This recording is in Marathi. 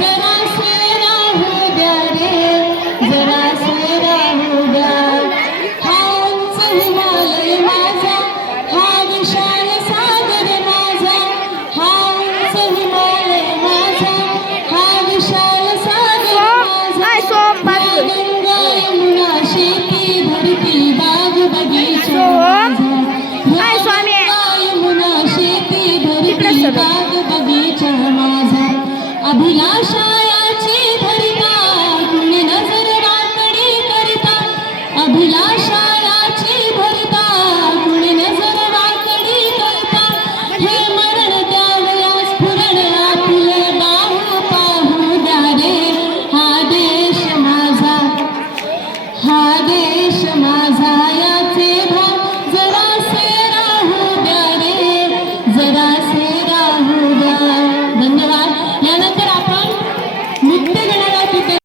जरासे राहू द्या रे, जरासे राहू द्या. हा उंच हिमालय माझा, हा विशाल सागर माझा, हा उंच हिमालय माझा, हा विशाल सागर माझा. गंगा यमुना शेती धरती बाग बगीचा माझा, गंगा यमुना शेती धरती बाग बगीचा माझा. अभिलाषा